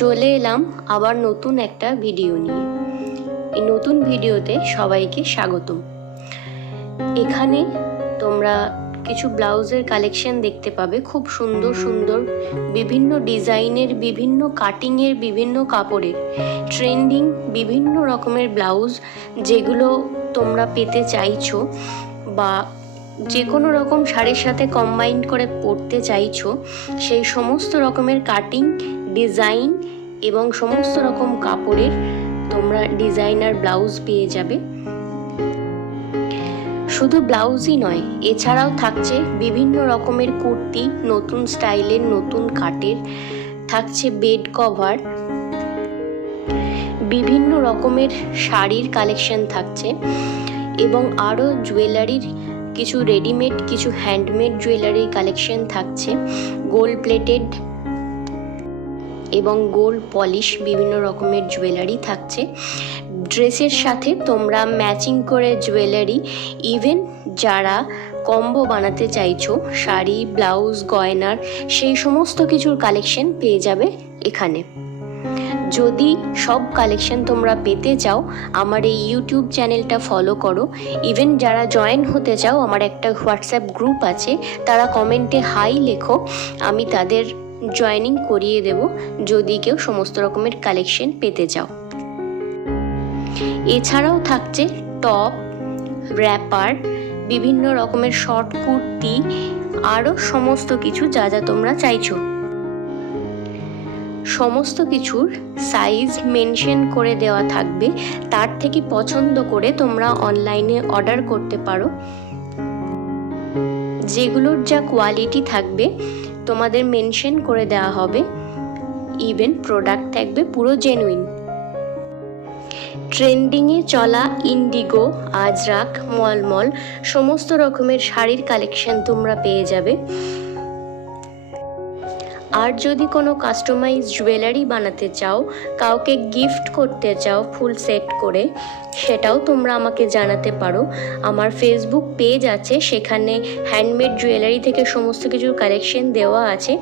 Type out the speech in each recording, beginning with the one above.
চলে এলাম আবার নতুন একটা ভিডিও নিয়ে। এই নতুন ভিডিওতে সবাইকে স্বাগতম। এখানে তোমরা কিছু ব্লাউজের কালেকশন দেখতে পাবে, খুব সুন্দর সুন্দর বিভিন্ন ডিজাইনের, বিভিন্ন কাটিংয়ের, বিভিন্ন কাপড়ের ট্রেন্ডিং বিভিন্ন রকমের ব্লাউজ, যেগুলো তোমরা পেতে চাইছো বা যে কোনো রকম শাড়ির সাথে কম্বাইন করে পরতে চাইছো, সেই সমস্ত রকমের কাটিং, ডিজাইন এবং সমস্ত রকম কাপড়ের তোমরা ডিজাইনার ব্লাউজ পেয়ে যাবে। শুধু ব্লাউজই নয়, এছাড়াও থাকছে বিভিন্ন রকমের কুর্তি, নতুন স্টাইলের, নতুন কাটের, থাকছে বেড কভার, বিভিন্ন রকমের শাড়ির কালেকশন থাকছে এবং আরও জুয়েলারির কিছু রেডিমেড, কিছু হ্যান্ডমেড জুয়েলারির কালেকশন থাকছে, গোল্ড প্লেটেড এবং গোল্ড পলিশ বিভিন্ন রকমের জুয়েলারি থাকছে। ড্রেসের সাথে তোমরা ম্যাচিং করে জুয়েলারি, ইভেন যারা কম্বো বানাতে চাইছো শাড়ি, ব্লাউজ, গয়নার, সেই সমস্ত কিছুর কালেকশন পেয়ে যাবে এখানে। যদি সব কালেকশন তোমরা পেতে চাও, আমার এই ইউটিউব চ্যানেলটা ফলো করো। ইভেন যারা জয়েন হতে চাও, আমার একটা হোয়াটসঅ্যাপ গ্রুপ আছে, তারা কমেন্টে হাই লেখো, আমি তাদের জয়েনিং করিয়ে দেব যদি কেউ সমস্ত রকমের কালেকশন পেতে চাও। এছাড়াও থাকছে টপ, র্যাপার, বিভিন্ন রকমের শর্ট কুর্তি, আরও সমস্ত কিছু যা যা তোমরা চাইছো। সমস্ত কিছুর সাইজ মেনশন করে দেওয়া থাকবে, তার থেকে পছন্দ করে তোমরা অনলাইনে অর্ডার করতে পারো। যেগুলোর যা কোয়ালিটি থাকবে তোমাদের মেনশন করে দেওয়া হবে, ইভেন প্রোডাক্ট থাকবে পুরো জেনুইন। ট্রেন্ডিংয়ে চলা ইন্ডিগো, আজরাক, মলমল সমস্ত রকমের শাড়ির কালেকশন তোমরা পেয়ে যাবে। আর যদি কোনো কাস্টমাইজ জুয়েলারি বানাতে চাও, কাউকে গিফট করতে চাও ফুল সেট করে, সেটাও তোমরা আমাকে জানাতে পারো। আমার ফেসবুক পেজ আছে, সেখানে হ্যান্ডমেড জুয়েলারি থেকে সমস্ত কিছুর কালেকশন দেওয়া আছে।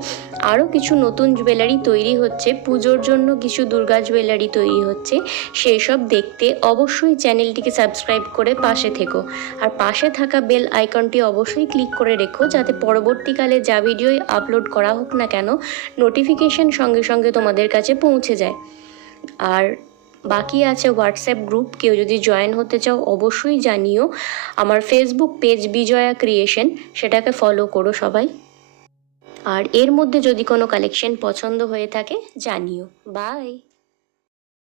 আরও কিছু নতুন জুয়েলারি তৈরি হচ্ছে, পুজোর জন্য কিছু দুর্গা জুয়েলারি তৈরি হচ্ছে, সেই সব দেখতে অবশ্যই চ্যানেলটিকে সাবস্ক্রাইব করে পাশে থেকো। আর পাশে থাকা বেল আইকনটি অবশ্যই ক্লিক করে রেখো, যাতে পরবর্তীকালে যা ভিডিওই আপলোড করা হোক না কেন নোটিফিকেশন সঙ্গে সঙ্গে তোমাদের কাছে পৌঁছে যায়। আর বাকি আছে হোয়াটসঅ্যাপ গ্রুপ, কেউ যদি জয়েন হতে চাও অবশ্যই জানিও। আমার ফেসবুক পেজ বিজয়া ক্রিয়েশন, সেটাকে ফলো করো সবাই। আর এর মধ্যে যদি কোনো কালেকশন পছন্দ হয়ে থাকে জানিও। বাই।